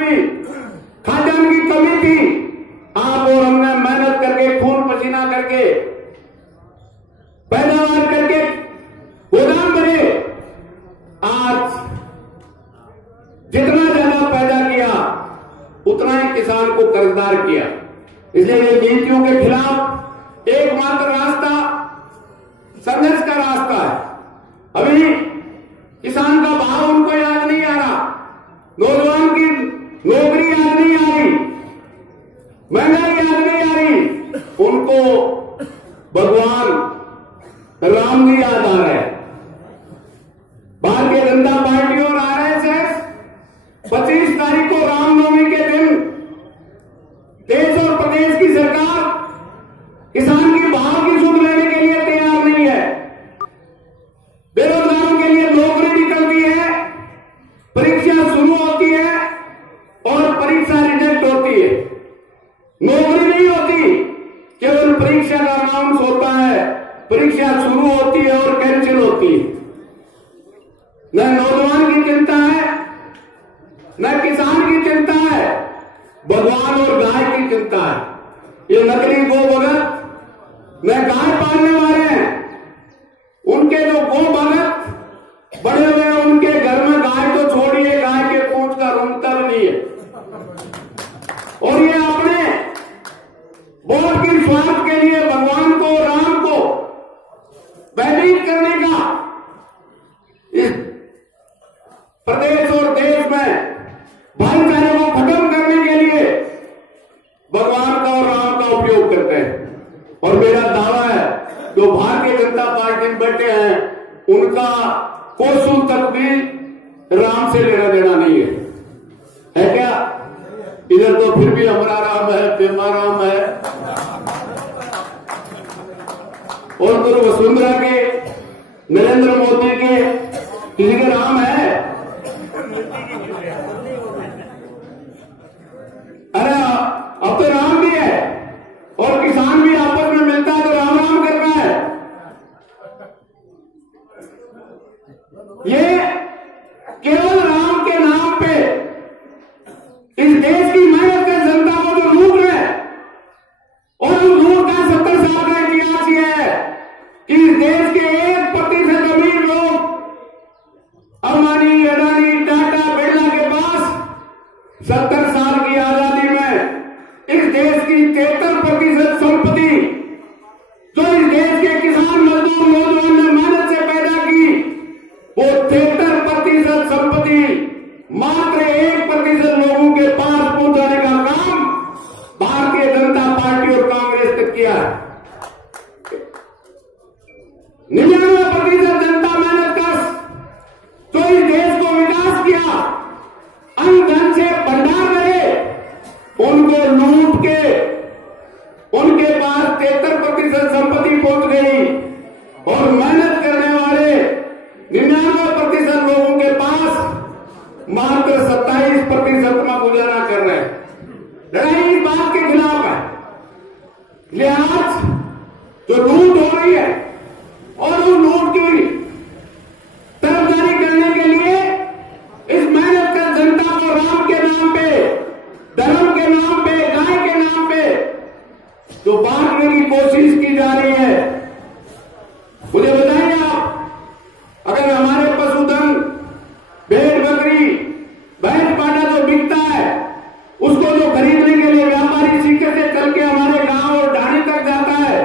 भी खाद्यान्न की कमी थी, आप और हमने मेहनत करके खून पसीना करके पैदावार करके गोदाम बने। आज जितना ज्यादा पैदा किया उतना ही किसान को कर्जदार किया। इसलिए ये नीतियों के खिलाफ एकमात्र रास्ता संघर्ष का रास्ता है। अभी किसान का भाव उनको याद नहीं आ रहा, नौजवान की नौकरी याद नहीं आ रही, महंगाई याद नहीं आ रही, उनको भगवान राम जी याद आ रहे हैं। भारतीय जनता पार्टी और आरएसएस 25 तारीख को रामनवमी के दिन देश और प्रदेश की सरकार किसान की भाव की सुध लेने के लिए तैयार नहीं है। बेरोजगारों के लिए नौकरी निकलती है, परीक्षा शुरू होती है और परीक्षा रिजेक्ट होती है, नौकरी नहीं होती, केवल परीक्षा का अनाउंस होता है, परीक्षा शुरू होती है और कैंसिल होती है। न नौजवान की चिंता है, न किसान की चिंता है, भगवान और गाय की चिंता है। ये नकली गो भगत न गाय पालने वाले हैं, उनके जो गो भगत बड़े हुए हैं उनके घर में गाय तो छोड़िए, गाय के पूंछ का रूंगता भी नहीं है। और ये अपने वोट की स्वार्थ के लिए भगवान को, राम को भयभीत करने का इस प्रदेश और देश में भाईचारे को खत्म करने के लिए भगवान का और राम का उपयोग करते हैं। और मेरा दावा है जो भारतीय जनता पार्टी में बैठे हैं उनका कोसों तक भी राम से लेना देना नहीं है क्या? इधर तो फिर भी हमारा राम है, पेमा राम है, और तो वसुंधरा के, नरेंद्र मोदी के, किसी के राम है? अरे अब तो राम भी है और किसान भी आपस में मिलता है तो राम राम करना है। ये केवल राम के नाम पे इस देश की मेहनत कर जनता को जो लूट रहे हैं, और उस लूट का 70 साल का इतिहास ये है कि इस देश के 1% अमीर लोग अंबानी, अडानी, टाटा, बिरला के पास 70 साल की आजादी में इस देश की 73% संपत्ति जो इस देश के किसान मजदूर नौजवान ने मेहनत से पैदा की, वो 73% संपत्ति मात्र 1% लोगों के पास पहुंचाने का काम भारतीय जनता पार्टी और कांग्रेस ने किया है। 99% जनता मेहनत कर जो इस देश को विकास किया, अन्न धन से भंडार रहे, उनको लूट के उनके पास 73% संपत्ति पहुंच गई, और मेहनत करने वाले 99% लोगों के पास मात्र 27% में गुजारा कर रहे हैं। लड़ाई इस बात के खिलाफ है। लिहाज जो लूट हो रही है और उस लूट की तरफदारी करने के लिए इस मेहनत कर जनता को राम के नाम पे, धर्म के नाम पे, गाय के नाम पे जो बांटने की कोशिश की जा रही है, मुझे बताइए आप, अगर हमारे पशुधन भेड़ बकरी भैंस पाटा जो बिकता है उसको जो खरीदने के लिए व्यापारी सीकर से चल के हमारे गांव और ढाणी तक जाता है,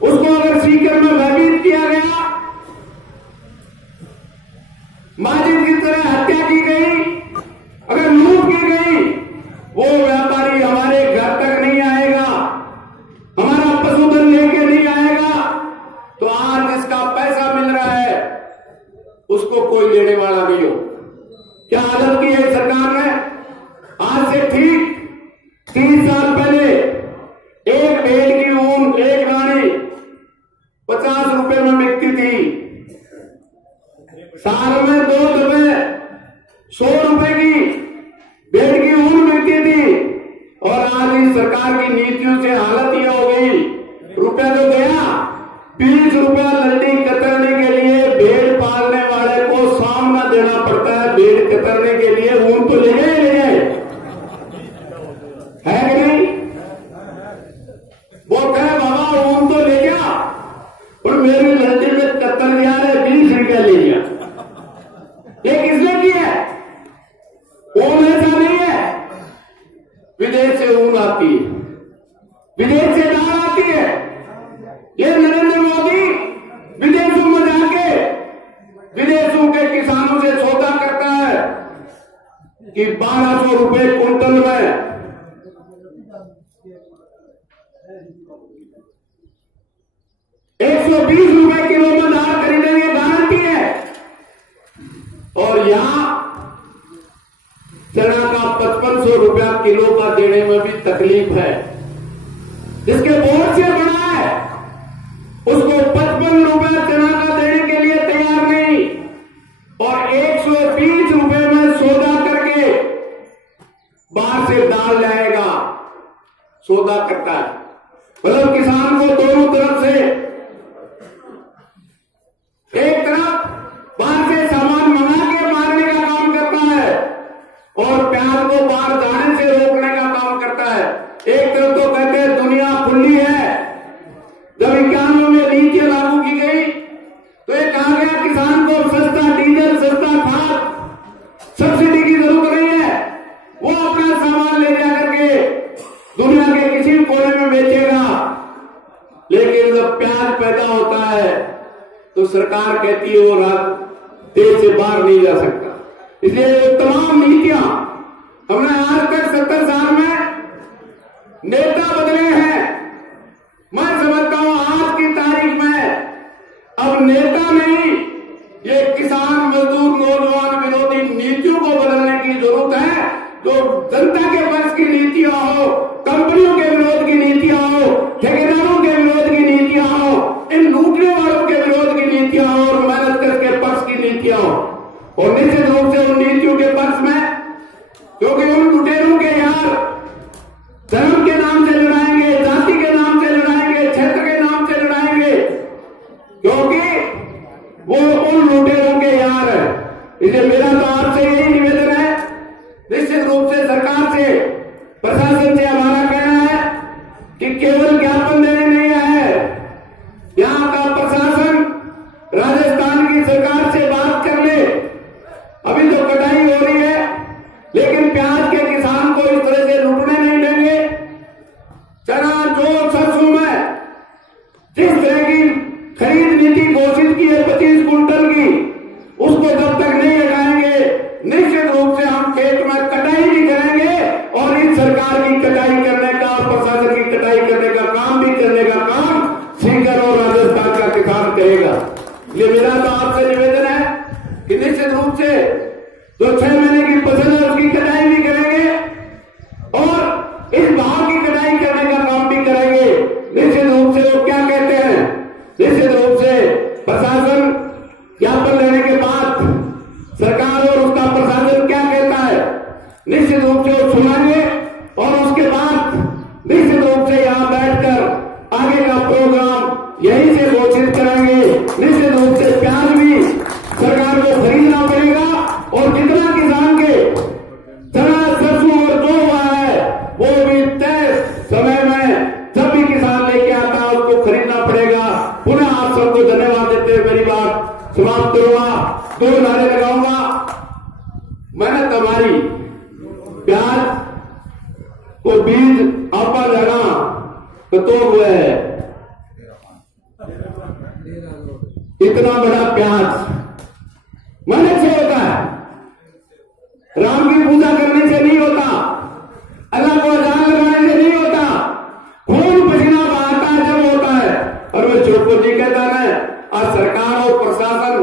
उसको अगर सीकर में भयभीत किया गया, माजिद की तरह हत्या की गई, अगर लूट की गई, वो व्यापारी हमारे घर तक नहीं आएगा, हमारा पशुधन लेके नहीं आएगा, तो आज इसका पैसा मिल रहा है उसको कोई लेने वाला नहीं हो। क्या आदत की है सरकार ने? आज से ठीक 30 साल पहले एक भेड़ की ऊन, एक रानी 50 रुपए में बिकती थी, साल में 2 दफे 100 रुपए की भेड़ की ऊन बिकती थी, और आज इस सरकार की नीतियों से हालत यह हो गई, रुपया तो गया, 20 रुपया लंडी कतरने के लिए भेड़ पालने वाले को सामना देना पड़ता है। भेड़ कतरने के लिए ऊन तो ले गए, ऊन ऐसा नहीं है, विदेश से ऊन आती है, विदेश से दाल आती है। ये नरेंद्र मोदी विदेशों में जाके विदेशों के किसानों से सौदा करता है कि 1200 रुपए कुंटल में 120 रुपए किलो में दाल खरीदेंगे, गारंटी है। और यहां चना का 5500 रुपया किलो का देने में भी तकलीफ है। जिसके बोर्ड से बना है उसको 55 रुपया चना का देने के लिए तैयार नहीं, और 120 रुपए में सौदा करके बाहर से दाल लाएगा, सौदा करता है। मतलब किसान को दोनों तरफ से, एक तरफ बाहर से सामान मंगा के मारने का काम करता है और प्याज को बाहर जाने से रोकने का काम करता है। एक तरफ तो कहते हैं दुनिया खुली है। जब 91 में नीति लागू की गई तो ये कहा गया किसान को सस्ता डीजल, सस्ता खाद, सब्सिडी की जरूरत नहीं है, वो अपना सामान ले जाकर के दुनिया के किसी कोने में बेचेगा। लेकिन जब प्याज पैदा होता है तो सरकार कहती है वो देश से बाहर नहीं जा सकता। इसलिए तमाम नीतियां हमने आज तक 70 साल में नेता बदले हैं। मैं समझता हूं आज की तारीख में अब नेता नहीं, ये किसान, मजदूर, नौजवान विरोधी नीतियों को बदलने की जरूरत है। जो जनता के पक्ष की नीतियां हो, कंपनियों के विरोध की नीतियां हो, ठेकेदारों के विरोध की नीतियां हो, इन लूटने वालों के विरोध की नीतियां हो और मेहनत के पक्ष की नीतियां हो। और निश्चित रूप से उन नीतियों के पक्ष में, क्योंकि उन लुटेरों के यार धर्म के नाम से लड़ाएंगे, जाति के नाम से लड़ाएंगे, क्षेत्र के नाम से लड़ाएंगे, क्योंकि वो उन लुटेरों के यार है। इसलिए मेरा तो आपसे यही निवेदन है, निश्चित रूप से सरकार से, प्रशासन से हमारा कहना है कि केवल ज्ञापन देने नहीं है। यहां का प्रशासन राजस्थान की सरकार से बात कर ले। अभी तो कटाई हो रही है, लेकिन प्याज के किसान को इस तरह से लूटने नहीं देंगे। चना, जो सरसों में जिस तरह की खरीद नीति घोषित की है 25 कुंटल की, उसको जब तक नहीं हटाएंगे निश्चित रूप से हम खेत में कटाई भी करेंगे और इस सरकार की कटाई करने का, प्रशासन की कटाई करने का काम भी करने का काम सीकर और राजस्थान का किसान करेगा। ये मेरा तो आपसे निवेदन है कि निश्चित रूप से जो 6 महीने की फसल है उसकी कटाई भी करेंगे और इस भाव की कटाई करने का काम भी करेंगे। निश्चित रूप से वो क्या कहते हैं, निश्चित रूप से प्रशासन ज्ञापन लेने के बाद सरकार और उसका प्रशासन क्या कहता है, निश्चित रूप से वो सुनाएंगे और उसके बाद निश्चित रूप से यहां बैठकर आगे का प्रोग्राम यहीं से घोषित करेंगे। निश्चित रूप से प्याज भी सरकार को खरीदना पड़ेगा और जितना किसान के चना, सरसों और जो हुआ है वो भी तय समय में जब भी किसान लेके आता है उसको खरीदना पड़ेगा। पुनः आप सबको धन्यवाद देते हुए मेरी बात समाप्त करूंगा। 2 नारे लगाऊंगा। मेहनत हमारी, प्याज को बीज आपा जाना तो हुआ है, इतना बड़ा प्याज मेहनत से होता है, राम की पूजा करने से नहीं होता, अल्लाह को अजान लगाने से नहीं होता, खून पसीना बहाता जब होता है। और मैं चोटपुर जी कहता है आज सरकार और प्रशासन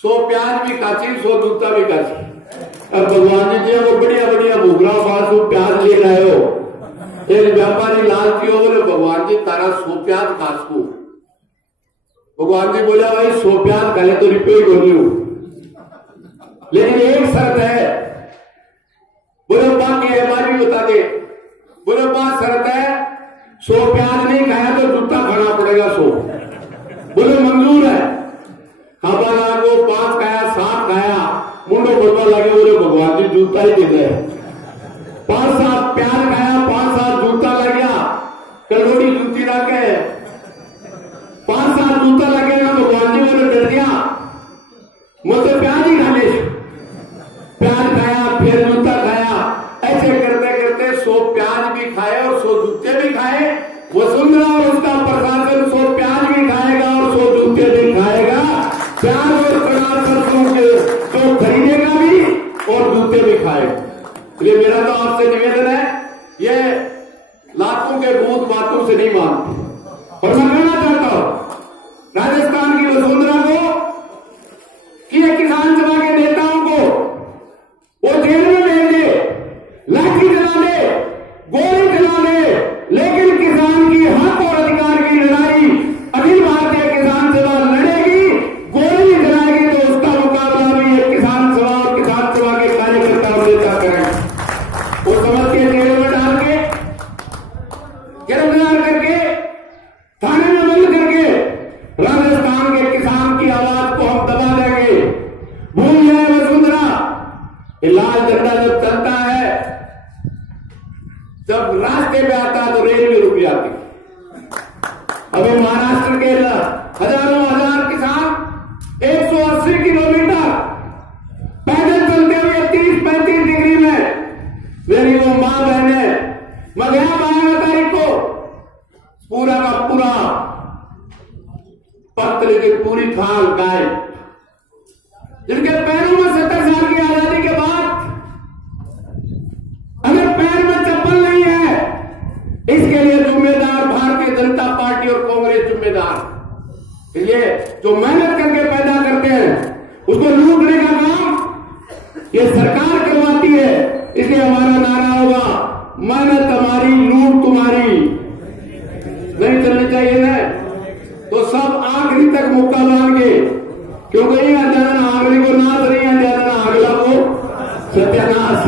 100 प्याज भी काची, 100 जूता भी काची। अब भगवान जी वो बढ़िया बढ़िया भूगरा बासु प्याज ले रहे हो, एक व्यापारी लालची हो बोले भगवान जी तारा 100 प्याज खासू। भगवान जी बोला भाई 100 प्याज खाले तो रुपये बोली हूं, लेकिन एक शर्त है। बोले बाकी हमारी बता दे। बोले बात शर्त है 100 प्याज नहीं खाया तो जूता खाना पड़ेगा 100। बोले मंजूर है। खाबा लागो 5 खाया, 7 खाया, मुंडो बढ़वा लगे, बोले भगवान जी जूता ही दे दे। 5-7 प्याज खाया, 5-7 जूता लग गया, कलोड़ी जूती रखे 5-7 जूता लगेगा। भगवान जी बोले डर गया, मुझे प्याज ही खाने, प्याज खाया फिर जूता इसलिए मेरा तो आपसे निवेदन है, ये लातों के भूत बातों से नहीं मानते। और मैं कहना चाहता हूं राजस्थान की वसुंधरा को कि ये किसान सभा के नेताओं को वो जेल में भेज दे, लाठी चला दे, गोली चला दे, लेकिन किसान की हक और अधिकार की लड़ाई अखिल भारतीय किसान सभा लड़ेगी। गोली चलाएगी तो उसका मुकाबला भी ये किसान सभा और किसान सभा के कार्यकर्ता और नेता करेंगे। वो समझ के जेल में डाल के, गिरफ्तार करके, थाने में बंद करके राजस्थान के किसान की आवाज को हम दबा देंगे। भूल जाए वसुंधरा, ये लाल झंडा जब चलता है, जब रास्ते पे आता है तो रेलवे रुक जाती। अभी महाराष्ट्र के हजारों हजार किसान 180 किलोमीटर पैदल चलते हुए 30-35 डिग्री में, मेरी वो मां बहने, मैं गया 12 तारीख को, पूरा का पूरा पत्थर की पूरी खाल गायब, जिनके पैरों में 70 साल की आजादी के बाद अगर पैर में चप्पल नहीं है, इसके लिए जिम्मेदार भारतीय जनता पार्टी और कांग्रेस जिम्मेदार। इसलिए जो मेहनत करके पैदा करते हैं उसको लूटने का काम ये सरकार करवाती है। इसलिए हमारा नारा होगा, मेहनत हमारी, लूट तुम्हारी। नहीं चलनी चाहिए ना, तो सब आखिरी तक मुक्का बांध के, क्योंकि यहाँ जाना आखिरी को नाच रही है, जाना अगला को सत्यानाश।